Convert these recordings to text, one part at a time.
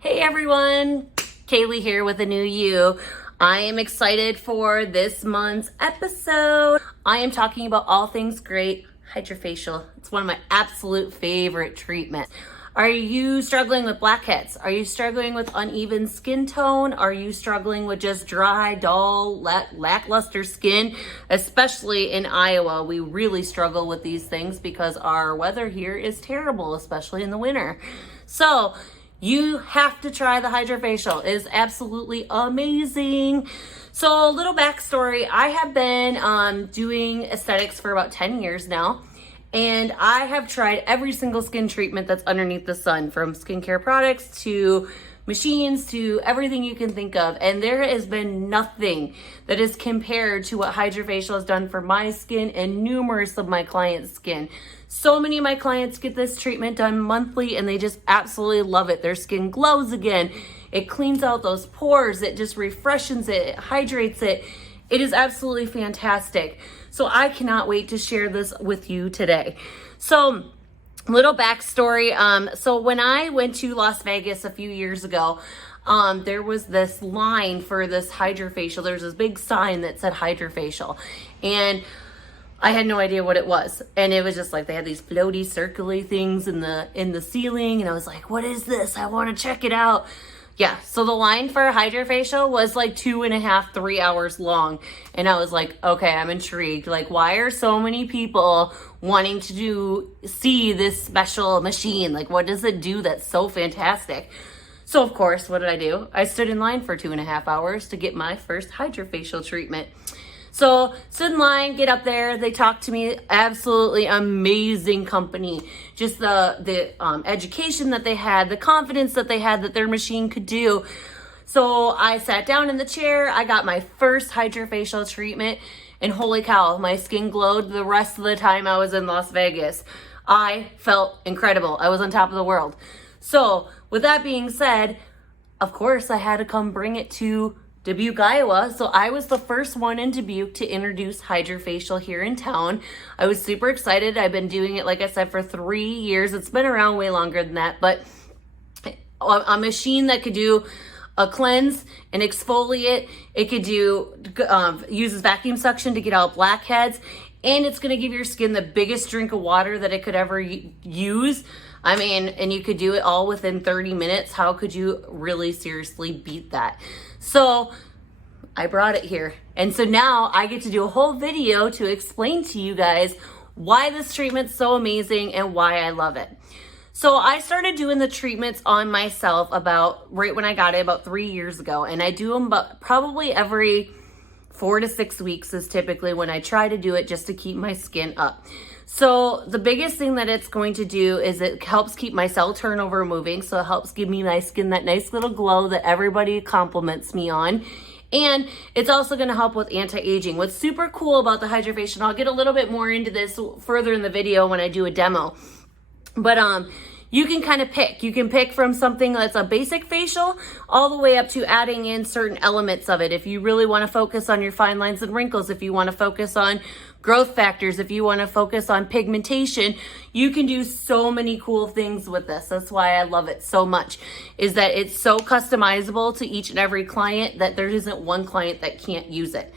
Hey everyone, Kaylee here with a new you. I am excited for this month's episode. I am talking about all things great, Hydrafacial. It's one of my absolute favorite treatments. Are you struggling with blackheads? Are you struggling with uneven skin tone? Are you struggling with just dry, dull, lackluster skin? Especially in Iowa, we really struggle with these things because our weather here is terrible, especially in the winter. So you have to try the Hydrafacial. It is absolutely amazing. So a little backstory, I have been doing aesthetics for about 10 years now. And I have tried every single skin treatment that's underneath the sun, from skincare products to machines to everything you can think of. And there has been nothing that is compared to what Hydrafacial has done for my skin and numerous of my clients' skin. So many of my clients get this treatment done monthly and they just absolutely love it. Their skin glows again. It cleans out those pores. It just refreshes it. It hydrates it. It is absolutely fantastic. So I cannot wait to share this with you today. So little backstory. So when I went to Las Vegas a few years ago, there was this line for this Hydrafacial. There's this big sign that said Hydrafacial. And I had no idea what it was. And it was just like they had these floaty, circly things in the ceiling. And I was like, what is this? I want to check it out. Yeah, so the line for Hydrafacial was like 2.5, 3 hours long. And I was like, okay, I'm intrigued. Like, why are so many people wanting to see this special machine? Like, what does it do that's so fantastic? So, of course, what did I do? I stood in line for 2.5 hours to get my first Hydrafacial treatment. So, stood in line, get up there, they talked to me, absolutely amazing company. Just the education that they had, the confidence that they had that their machine could do. So I sat down in the chair, I got my first Hydrafacial treatment, and holy cow, my skin glowed the rest of the time I was in Las Vegas. I felt incredible. I was on top of the world. So, with that being said, of course I had to come bring it to Dubuque, Iowa. So I was the first one in Dubuque to introduce Hydrafacial here in town. I was super excited. I've been doing it, like I said, for 3 years. It's been around way longer than that, but a machine that could do a cleanse, an exfoliate, it could do, uses vacuum suction to get out blackheads, and it's gonna give your skin the biggest drink of water that it could ever use. I mean, and you could do it all within 30 minutes. How could you really seriously beat that? So I brought it here. And so now I get to do a whole video to explain to you guys why this treatment's so amazing and why I love it. So I started doing the treatments on myself right when I got it, about 3 years ago. And I do them probably every 4 to 6 weeks is typically when I try to do it, just to keep my skin up. So the biggest thing that it's going to do is it helps keep my cell turnover moving. So it helps give me my skin that nice little glow that everybody compliments me on. And it's also going to help with anti-aging. What's super cool about the Hydrafacial, and I'll get a little bit more into this further in the video when I do a demo, but you can kind of pick. You can pick from something that's a basic facial all the way up to adding in certain elements of it. If you really want to focus on your fine lines and wrinkles, if you want to focus on growth factors, if you want to focus on pigmentation, you can do so many cool things with this. That's why I love it so much, is that it's so customizable to each and every client that there isn't one client that can't use it.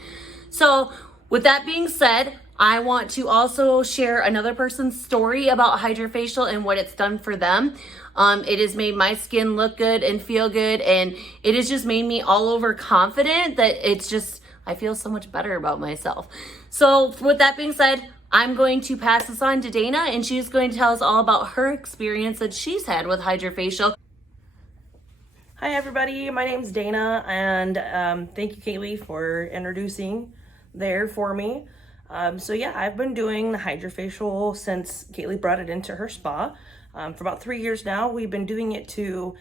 So with that being said, I want to also share another person's story about Hydrafacial and what it's done for them. It has made my skin look good and feel good, and it has just made me all over confident that I feel so much better about myself. So with that being said, I'm going to pass this on to Dana, and she's going to tell us all about her experience that she's had with Hydrafacial. Hi everybody, my name's Dana, and thank you Kaylee for introducing there for me. So yeah, I've been doing the Hydrafacial since Kaylee brought it into her spa. For about 3 years now. We've been doing it to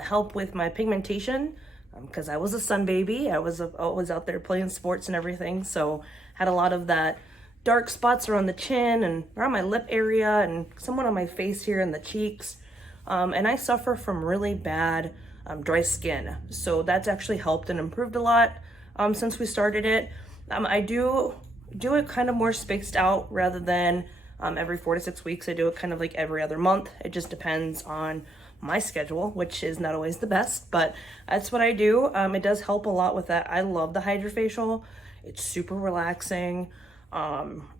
help with my pigmentation, because I was a sun baby. I was always out there playing sports and everything, so had a lot of that dark spots around the chin and around my lip area and somewhat on my face here in the cheeks. And I suffer from really bad dry skin. So that's actually helped and improved a lot since we started it. I do it kind of more spaced out rather than every 4 to 6 weeks. I do it kind of like every other month. It just depends on my schedule, which is not always the best, but that's what I do. It does help a lot with that. I love the Hydrafacial. It's super relaxing.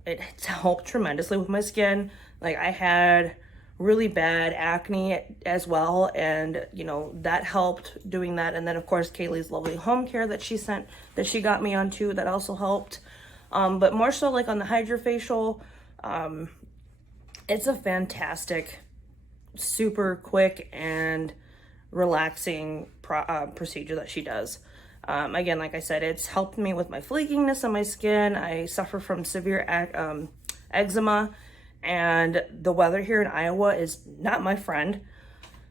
It's helped tremendously with my skin. Like, I had really bad acne as well, and you know, that helped doing that. And then of course Kaylee's lovely home care that she got me onto, that also helped. But more so like on the Hydrafacial, it's a fantastic, super quick and relaxing procedure that she does. Again, like I said, it's helped me with my flakiness on my skin. I suffer from severe eczema, and the weather here in Iowa is not my friend.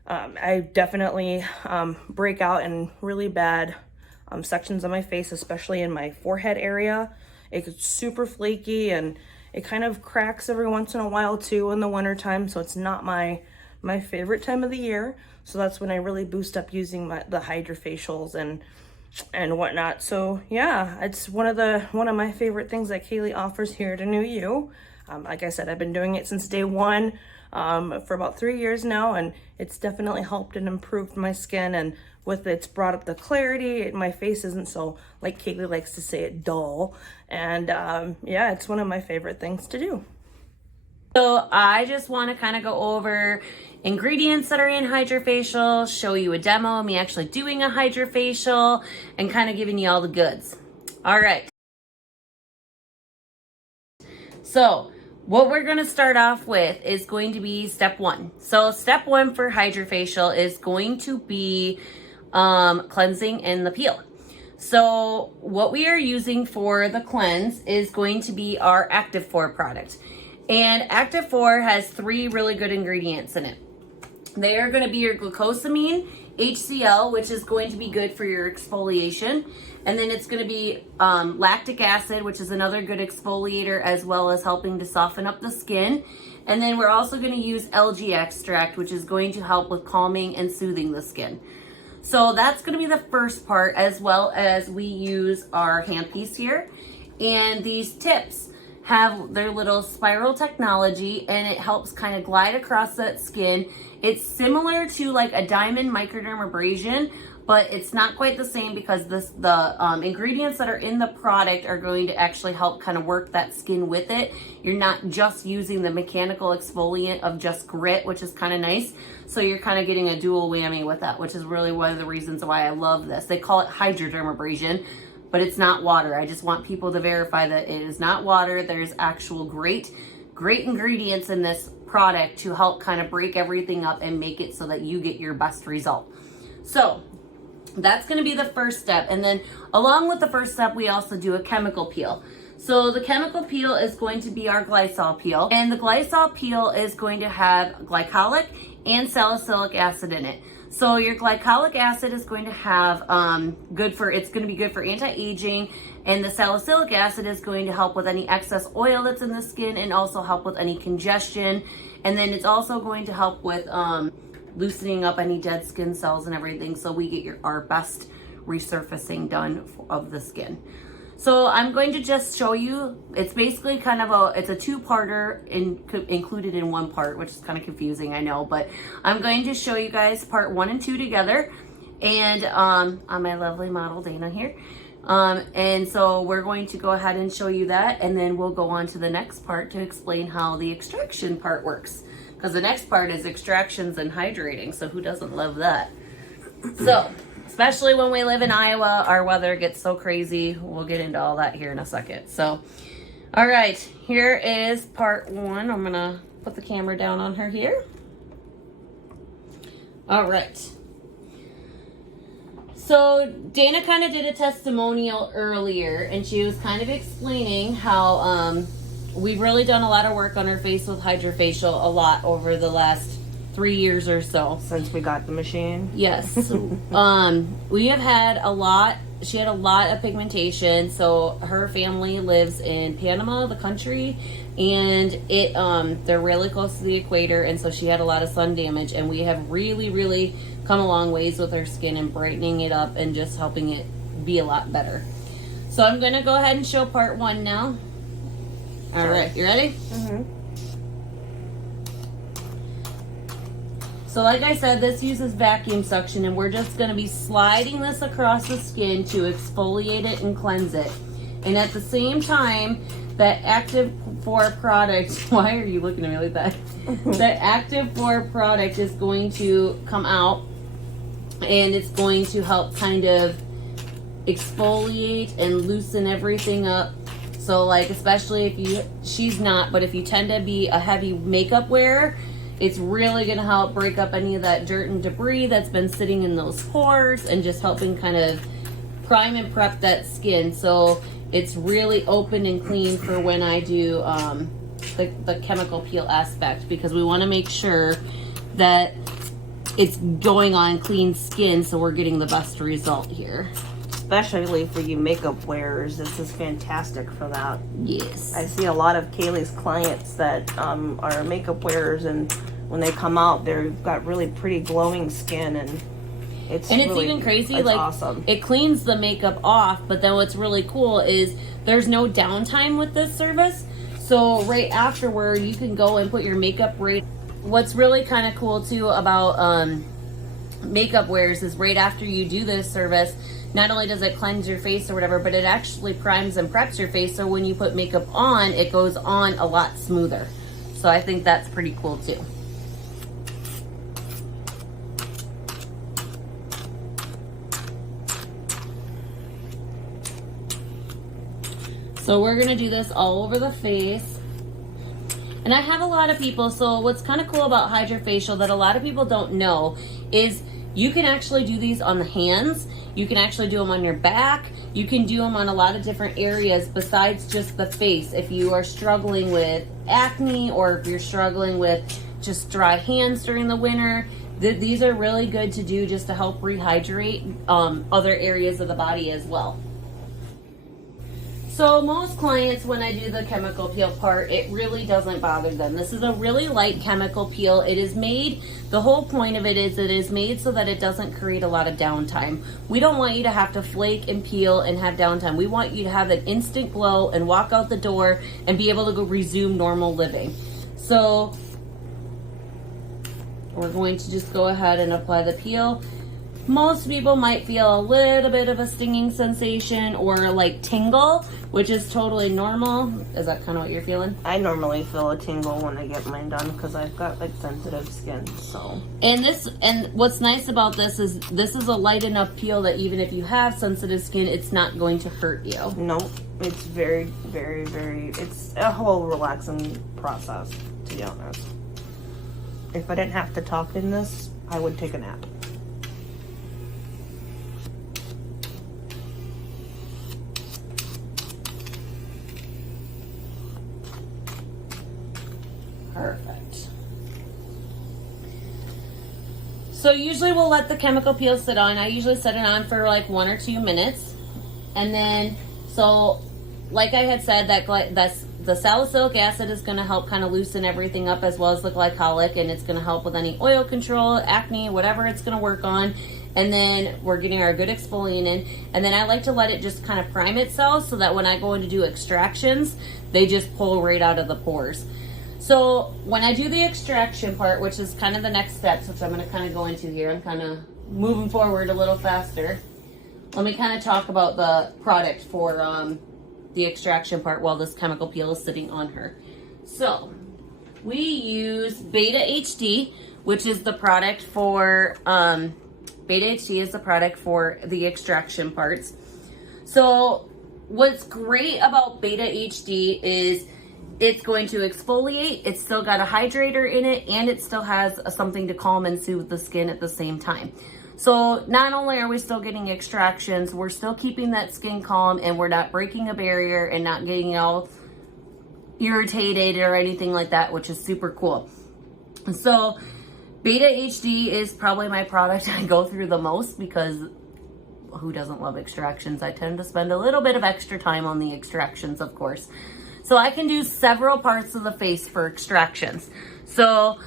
I definitely break out in really bad sections of my face, especially in my forehead area. It's super flaky, and it kind of cracks every once in a while too in the winter time, so it's not my favorite time of the year. So that's when I really boost up using the Hydrafacials and whatnot. So yeah, it's one of my favorite things that Kaylee offers here at New You. Like I said, I've been doing it since day one for about 3 years now, and it's definitely helped and improved my skin. And with it's brought up the clarity. My face isn't so, like Kaylee likes to say, it dull. And yeah, it's one of my favorite things to do. So I just want to kind of go over ingredients that are in Hydrafacial, show you a demo of me actually doing a Hydrafacial, and kind of giving you all the goods. All right. So what we're going to start off with is going to be step one. So step one for Hydrafacial is going to be cleansing and the peel. So what we are using for the cleanse is going to be our Active 4 product. And Active 4 has 3 really good ingredients in it. They are going to be your glucosamine, HCl, which is going to be good for your exfoliation. And then it's going to be lactic acid, which is another good exfoliator, as well as helping to soften up the skin. And then we're also going to use algae extract, which is going to help with calming and soothing the skin. So that's going to be the first part, as well as we use our handpiece here. And these tips have their little spiral technology, and it helps kind of glide across that skin. It's similar to like a diamond microdermabrasion, but it's not quite the same because the ingredients that are in the product are going to actually help kind of work that skin with it. You're not just using the mechanical exfoliant of just grit, which is kind of nice. So you're kind of getting a dual whammy with that, which is really one of the reasons why I love this. They call it hydrodermabrasion, but it's not water. I just want people to verify that it is not water. There's actual great ingredients in this product to help kind of break everything up and make it so that you get your best result. So that's going to be the first step. And then along with the first step, we also do a chemical peel. So the chemical peel is going to be our glycol peel. And the glycol peel is going to have glycolic and salicylic acid in it. So your glycolic acid is going to have it's going to be good for anti-aging, and the salicylic acid is going to help with any excess oil that's in the skin and also help with any congestion. And then it's also going to help with loosening up any dead skin cells and everything, so we get our best resurfacing done of the skin. So I'm going to just show you, it's basically kind of it's a two-parter included in one part, which is kind of confusing, I know, but I'm going to show you guys part 1 and 2 together, and on my lovely model Dana here. And so we're going to go ahead and show you that, and then we'll go on to the next part to explain how the extraction part works. Because the next part is extractions and hydrating, so who doesn't love that? So, especially when we live in Iowa, our weather gets so crazy. We'll get into all that here in a second. So, all right, here is part 1. I'm gonna put the camera down on her here. All right. So Dana kind of did a testimonial earlier, and she was kind of explaining how we've really done a lot of work on her face with Hydrafacial a lot over the last 3 years or so. Since we got the machine? Yes. We have had she had a lot of pigmentation. So her family lives in Panama, the country, and they're really close to the equator, and so she had a lot of sun damage, and we have really, really come a long ways with her skin and brightening it up and just helping it be a lot better. So I'm going to go ahead and show part 1 now. All right, you ready? Mm-hmm. So like I said, this uses vacuum suction, and we're just going to be sliding this across the skin to exfoliate it and cleanse it. And at the same time, that Active 4 product, why are you looking at me like that? The Active 4 product is going to come out, and it's going to help kind of exfoliate and loosen everything up. So like, especially if she's not, but if you tend to be a heavy makeup wearer, it's really going to help break up any of that dirt and debris that's been sitting in those pores, and just helping kind of prime and prep that skin so it's really open and clean for when I do the chemical peel aspect, because we want to make sure that it's going on clean skin so we're getting the best result here. Especially for you makeup wearers, this is fantastic for that. Yes. I see a lot of Kaylee's clients that are makeup wearers, and when they come out, they've got really pretty glowing skin, and it's really, even crazy. It's like, awesome. It cleans the makeup off, but then what's really cool is there's no downtime with this service. So right afterward, you can go and put your makeup right. What's really kind of cool too about makeup wearers is right after you do this service, not only does it cleanse your face or whatever, but it actually primes and preps your face, so when you put makeup on, it goes on a lot smoother. So I think that's pretty cool too. So we're gonna do this all over the face. And I have a lot of people, so what's kind of cool about Hydrafacial that a lot of people don't know is you can actually do these on the hands. You can actually do them on your back. You can do them on a lot of different areas besides just the face. If you are struggling with acne, or if you're struggling with just dry hands during the winter, these are really good to do just to help rehydrate other areas of the body as well. So most clients, when I do the chemical peel part, it really doesn't bother them. This is a really light chemical peel. It is made, the whole point of it is made so that it doesn't create a lot of downtime. We don't want you to have to flake and peel and have downtime. We want you to have an instant glow and walk out the door and be able to go resume normal living. So we're going to just go ahead and apply the peel. Most people might feel a little bit of a stinging sensation or like tingle, which is totally normal. Is that kind of what you're feeling? I normally feel a tingle when I get mine done because I've got like sensitive skin. So and what's nice about this is a light enough peel that even if you have sensitive skin, it's not going to hurt you. Nope. It's very, very, very, it's a whole relaxing process, to be honest. If I didn't have to talk in this, I would take a nap. Perfect. So usually we'll let the chemical peel sit on. I usually set it on for like 1 or 2 minutes. And then, so like I had said, that's the salicylic acid is going to help kind of loosen everything up, as well as the glycolic, and it's going to help with any oil control, acne, whatever it's going to work on. And then we're getting our good exfoliant in. And then I like to let it just kind of prime itself so that when I go in to do extractions, they just pull right out of the pores. So when I do the extraction part, which is kind of the next steps, which I'm going to kind of go into here, I'm kind of moving forward a little faster. Let me kind of talk about the product for the extraction part while this chemical peel is sitting on her. So we use Beta HD, which is the product for, Beta HD is the product for the extraction parts. So what's great about Beta HD is it's going to exfoliate, it's still got a hydrator in it, and it still has something to calm and soothe the skin at the same time. So not only are we still getting extractions, we're still keeping that skin calm, and we're not breaking a barrier and not getting all irritated or anything like that, which is super cool. So Beta HD is probably my product I go through the most, because who doesn't love extractions? I tend to spend a little bit of extra time on the extractions, of course. So I can do several parts of the face for extractions. So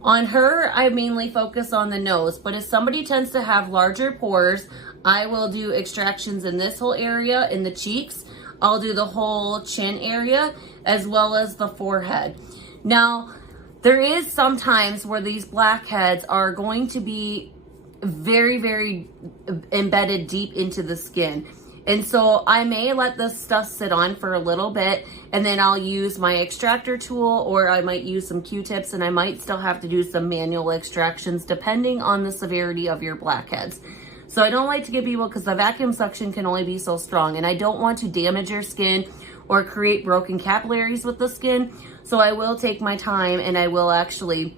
on her, I mainly focus on the nose, but if somebody tends to have larger pores, I will do extractions in this whole area, in the cheeks. I'll do the whole chin area, as well as the forehead. Now, there is sometimes where these blackheads are going to be very, very embedded deep into the skin. And so I may let this stuff sit on for a little bit, and then I'll use my extractor tool, or I might use some Q-tips, and I might still have to do some manual extractions depending on the severity of your blackheads. So I don't like to give people, because the vacuum suction can only be so strong, and I don't want to damage your skin or create broken capillaries with the skin. So I will take my time, and I will actually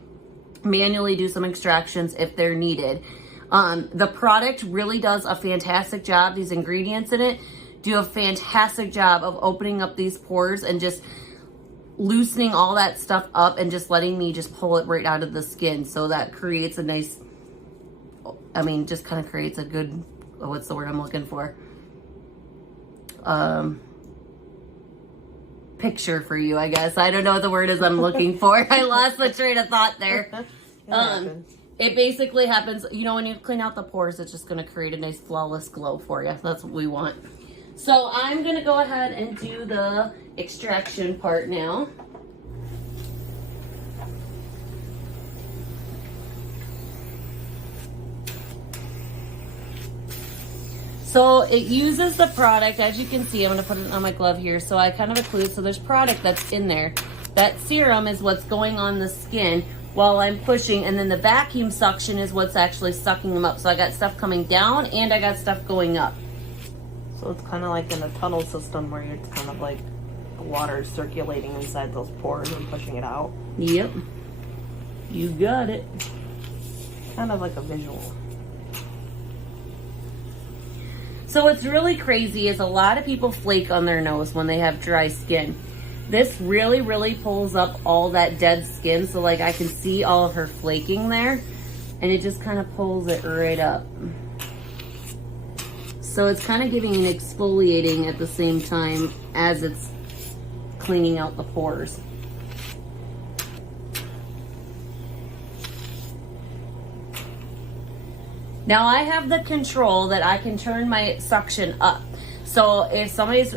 manually do some extractions if they're needed. The product really does a fantastic job. These ingredients in it do a fantastic job of opening up these pores and just loosening all that stuff up and just letting me just pull it right out of the skin. So that creates a nice, I mean, just kind of creates a good, what's the word I'm looking for? Picture for you, I guess. I don't know what the word is I'm looking for. I lost the train of thought there. It basically happens, you know, when you clean out the pores, it's just going to create a nice flawless glow for you. That's what we want. So I'm going to go ahead and do the extraction part now. So it uses the product, as you can see, I'm going to put it on my glove here, so I kind of occlude. So there's product that's in there. That serum is what's going on the skin while I'm pushing, and then the vacuum suction is what's actually sucking them up. So I got stuff coming down and I got stuff going up. So it's kind of like in a tunnel system where it's kind of like the water is circulating inside those pores and pushing it out. Yep. You got it. Kind of like a visual. So what's really crazy is a lot of people flake on their nose when they have dry skin. This really, really pulls up all that dead skin. So like I can see all of her flaking there, and it just kind of pulls it right up. So it's kind of giving an exfoliating at the same time as it's cleaning out the pores. Now I have the control that I can turn my suction up. So if somebody's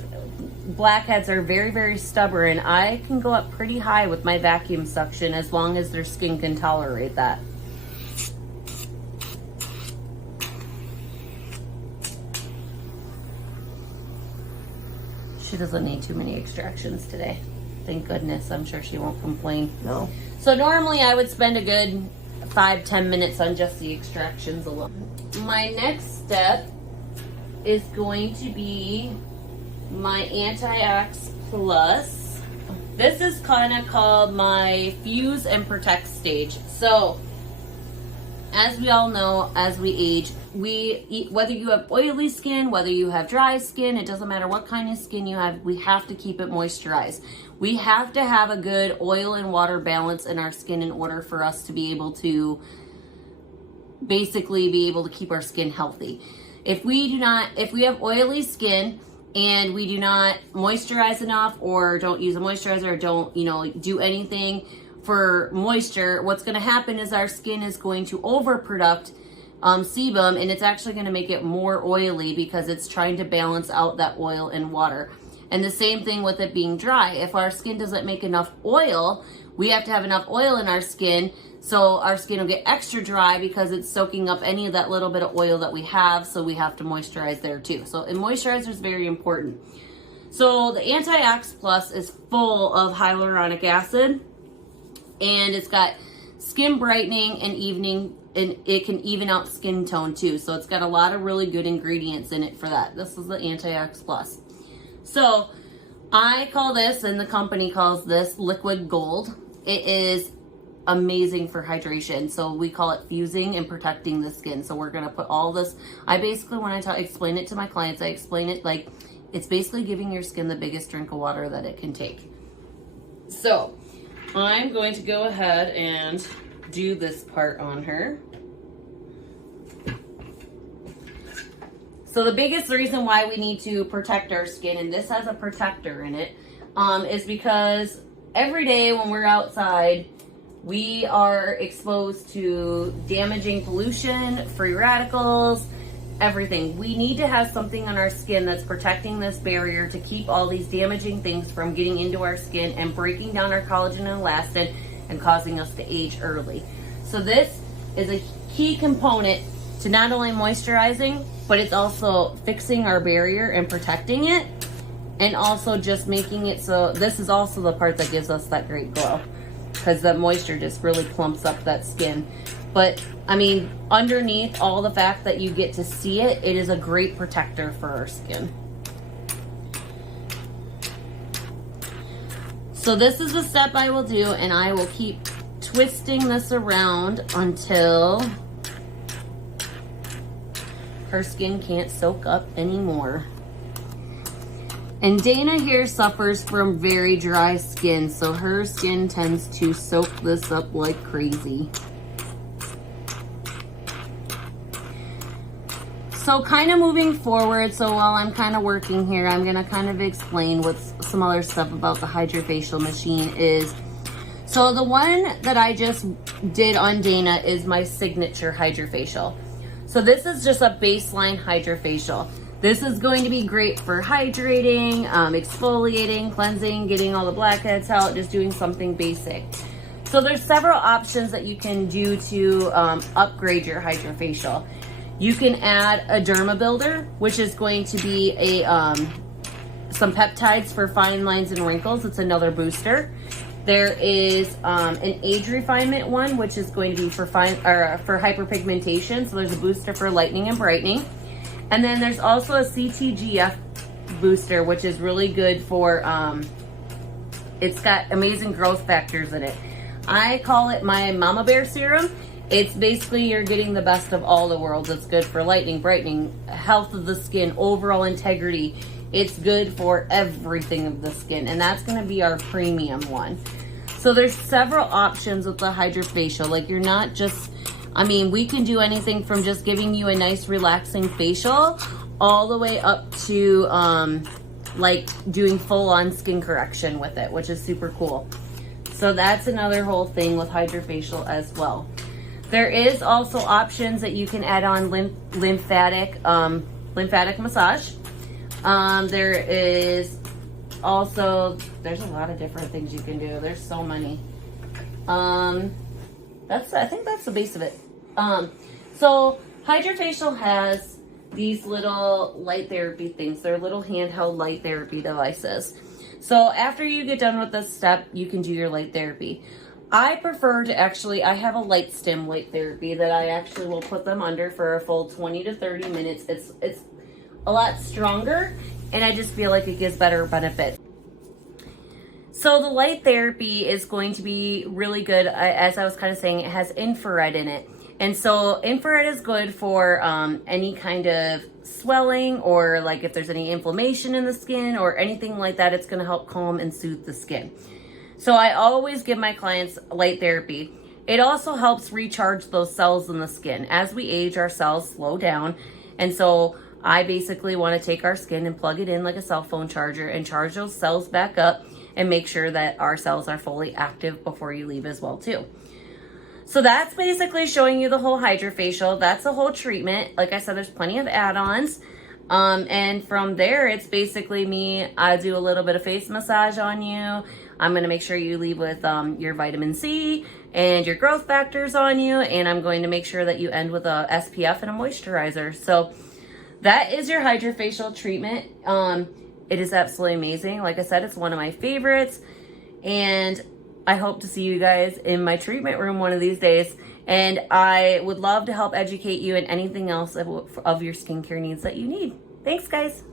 blackheads are very, very stubborn, I can go up pretty high with my vacuum suction as long as their skin can tolerate that. She doesn't need too many extractions today. Thank goodness. I'm sure she won't complain. No. So normally I would spend a good 5-10 minutes on just the extractions alone. My next step is going to be my Anti-Axe Plus. This is kind of called my Fuse and Protect stage. So as we all know, as we age, we eat, whether you have oily skin, whether you have dry skin, it doesn't matter what kind of skin you have, we have to keep it moisturized. We have to have a good oil and water balance in our skin in order for us to be able to basically be able to keep our skin healthy. If we have oily skin and we do not moisturize enough, or don't use a moisturizer, or don't, do anything for moisture, what's going to happen is our skin is going to overproduct sebum, and it's actually going to make it more oily because it's trying to balance out that oil and water. And the same thing with it being dry. If our skin doesn't make enough oil, we have to have enough oil in our skin, so our skin will get extra dry because it's soaking up any of that little bit of oil that we have, so we have to moisturize there too. So moisturizer is very important. So the Anti-Axe Plus is full of hyaluronic acid, and it's got skin brightening and it can even out skin tone too. So it's got a lot of really good ingredients in it for that. This is the Anti-Axe Plus. So I call this, and the company calls this, liquid gold. It is amazing for hydration. So we call it fusing and protecting the skin. So we're going to put all this, I basically, when I explain it to my clients, I explain it like it's basically giving your skin the biggest drink of water that it can take. So I'm going to go ahead and do this part on her. So the biggest reason why we need to protect our skin, and this has a protector in it, is because every day when we're outside, we are exposed to damaging pollution, free radicals, everything. We need to have something on our skin that's protecting this barrier to keep all these damaging things from getting into our skin and breaking down our collagen and elastin and causing us to age early. So this is a key component to not only moisturizing, but it's also fixing our barrier and protecting it, and also just making it so this is also the part that gives us that great glow, because the moisture just really plumps up that skin. But I mean, underneath all the fact that you get to see it, it is a great protector for our skin. So this is the step I will do, and I will keep twisting this around until her skin can't soak up anymore. And Dana here suffers from very dry skin, so her skin tends to soak this up like crazy. So kind of moving forward, so while I'm kind of working here, I'm going to kind of explain what's some other stuff about the Hydrafacial machine is. So the one that I just did on Dana is my signature Hydrafacial. So this is just a baseline Hydrafacial. This is going to be great for hydrating, exfoliating, cleansing, getting all the blackheads out, just doing something basic. So there's several options that you can do to upgrade your Hydrafacial. You can add a derma builder, which is going to be a some peptides for fine lines and wrinkles. It's another booster. There is an age refinement one, which is going to be for for hyperpigmentation. So there's a booster for lightening and brightening. And then there's also a CTGF booster, which is really good for, it's got amazing growth factors in it. I call it my Mama Bear Serum. It's basically you're getting the best of all the worlds. It's good for lightening, brightening, health of the skin, overall integrity. It's good for everything of the skin, and that's going to be our premium one. So there's several options with the Hydrafacial. Like, you're not just, I mean, we can do anything from just giving you a nice relaxing facial all the way up to like doing full-on skin correction with it, which is super cool. So that's another whole thing with Hydrafacial as well. There is also options that you can add on lymphatic massage. There is also, there's a lot of different things you can do. There's so many. I think that's the base of it. So Hydrafacial has these little light therapy things. They're little handheld light therapy devices. So after you get done with this step, you can do your light therapy. I prefer to I have a light stim light therapy that I actually will put them under for a full 20 to 30 minutes. It's a lot stronger, and I just feel like it gives better benefit. So the light therapy is going to be really good. As I was kind of saying, it has infrared in it. And so infrared is good for any kind of swelling, or like if there's any inflammation in the skin or anything like that, it's going to help calm and soothe the skin. So I always give my clients light therapy. It also helps recharge those cells in the skin. As we age, our cells slow down. And so I basically want to take our skin and plug it in like a cell phone charger and charge those cells back up and make sure that our cells are fully active before you leave as well too. So that's basically showing you the whole Hydrafacial. That's the whole treatment. Like I said, there's plenty of add-ons. And from there, it's basically me. I do a little bit of face massage on you. I'm going to make sure you leave with your vitamin C and your growth factors on you. And I'm going to make sure that you end with a SPF and a moisturizer. So that is your Hydrafacial treatment. It is absolutely amazing. Like I said, it's one of my favorites. And I hope to see you guys in my treatment room one of these days. And I would love to help educate you in anything else of your skincare needs that you need. Thanks, guys.